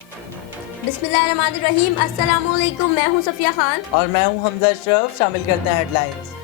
बिस्मिल्लाहिर्रहमानिर्रहीम। अस्सलामुअलैकुम। मैं हूं सफिया खान और मैं हूं हमजा अशरफ। शामिल करते हैं हेडलाइंस।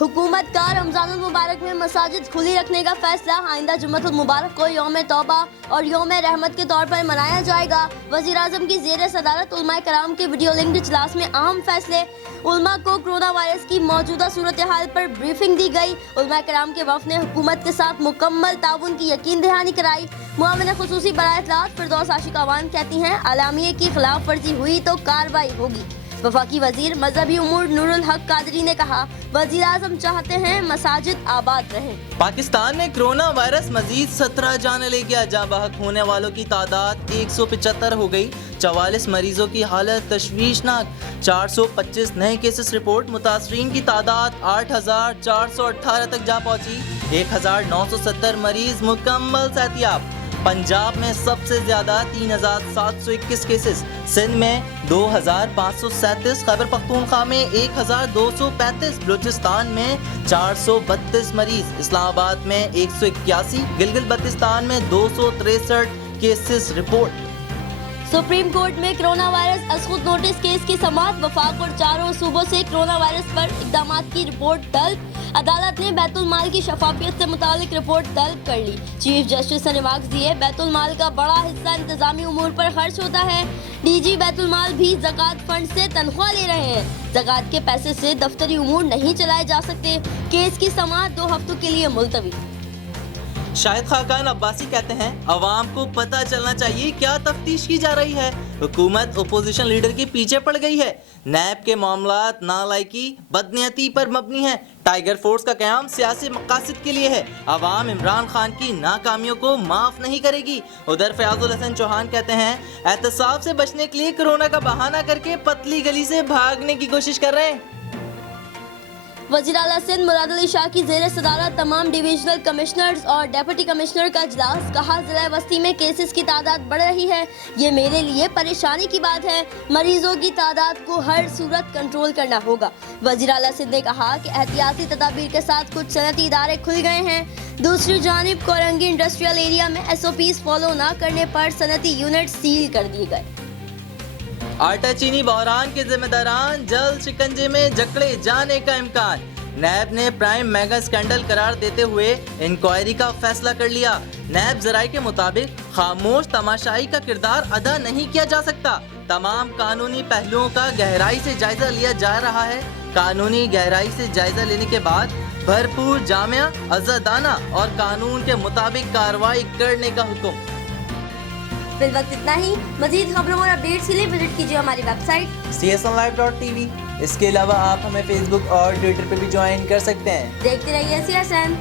हुकूमत का रमज़ानुल मुबारक में मसाजिद खुली रखने का फैसला। आइंदा जुम्मतुल मुबारक को यौम तौबा और यौम रहमत के तौर पर मनाया जाएगा। वज़ीर आज़म की ज़ेर सदारत उलमाए कराम के वीडियो लिंक्ड इजलास में अहम फैसले। उलमा को कोरोना वायरस की मौजूदा सूरत हाल पर ब्रीफिंग दी गई। उलमाए कराम के वफ़द ने हुकूमत के साथ मुकम्मल ताउन की यकीन दहानी कराई। मुआविन खुसूसी बराए इत्तलात फिरदौस आशिक अवान कहती हैं, आलामिये की खिलाफ वर्जी हुई तो कार्रवाई होगी। वफाकी वजीर मजहबी उमूर नूरुल हक कादरी ने कहा, वजीर आजम चाहते हैं मसाजिद आबाद रहें। पाकिस्तान में कोरोना वायरस मजीद 17 जाने ले गया। जहाँ बहक होने वालों की तादाद 175 हो गई। 44 मरीजों की हालत तशवीशनाक। 425 नए केसेस रिपोर्ट। मुतासरीन की तादाद 8,418 तक जा पहुंची। 1,970 मरीज मुकम्मल सेहतियाब। पंजाब में सबसे ज्यादा 3,721 केसेस, सिंध में 2,537, खैबर पख्तूनख्वा में 1,235, बलूचिस्तान में 432 मरीज, इस्लामाबाद में 181, गिलगित बल्तिस्तान में 263 केसेस रिपोर्ट। सुप्रीम कोर्ट में कोरोना वायरस असखुद नोटिस केस की समाअत। वफाक और चारों सूबों से कोरोना वायरस पर इक़दामात की रिपोर्ट तलब। अदालत ने बैतुल माल की शफाफियत से मुतालिक रिपोर्ट तलब कर ली। चीफ जस्टिस ने रिमार्क्स दिए, बैतुल माल का बड़ा हिस्सा इंतजामी उमूर पर खर्च होता है। डीजी बैतुल माल भी ज़कात फंड से तनख्वाह ले रहे हैं। ज़कात के पैसे से दफ्तरी उमूर नहीं चलाए जा सकते। केस की समाअत 2 हफ्तों के लिए मुलतवी। शाहिद खाकान अब्बासी कहते हैं, अवाम को पता चलना चाहिए क्या तफ्तीश की जा रही है। हुकूमत अपोजिशन लीडर के पीछे पड़ गई है। नैब के मामलात नालायकी बदनीयती पर मबनी है। टाइगर फोर्स का क़याम सियासी मकासद के लिए है। अवाम इमरान खान की नाकामियों को माफ नहीं करेगी। उधर फयाजुल हसन चौहान कहते हैं, एहतसाब से बचने के लिए कोरोना का बहाना करके पतली गली से भागने की कोशिश कर रहे हैं। वज़ीर आला सिंध मुराद अली शाह की ज़ेर सदारत तमाम डिविजनल कमिश्नर्स और डेप्यूटी कमिश्नर का इजलास। कहा, ज़िला वस्ती में केसेस की तादाद बढ़ रही है। ये मेरे लिए परेशानी की बात है। मरीजों की तादाद को हर सूरत कंट्रोल करना होगा। वज़ीर आला सिंध ने कहा कि एहतियाती तदाबीर के साथ कुछ सनती इदारे खुल गए हैं। दूसरी जानिब कोरंगी इंडस्ट्रियल एरिया में SOPs फॉलो न करने पर सनती यूनिट सील कर दिए गए। आटा चीनी बहरान के जिम्मेदारान जल्द शिकंजे में जकड़े जाने का इम्कान। नैब ने प्राइम मेगा स्कैंडल करार देते हुए इंक्वायरी का फैसला कर लिया। नैब जराये के मुताबिक खामोश तमाशाई का किरदार अदा नहीं किया जा सकता। तमाम कानूनी पहलुओं का गहराई से जायजा लिया जा रहा है। कानूनी गहराई से जायजा लेने के बाद भरपूर जामिया आज़ादाना और कानून के मुताबिक कार्रवाई करने का हुक्म। फिल वक्त इतना ही। मजीद खबरों और अपडेट्स के लिए विजिट कीजिए हमारी वेबसाइट csnlive.tv। इसके अलावा आप हमें फेसबुक और ट्विटर पर भी ज्वाइन कर सकते हैं। देखते रहिए CSN।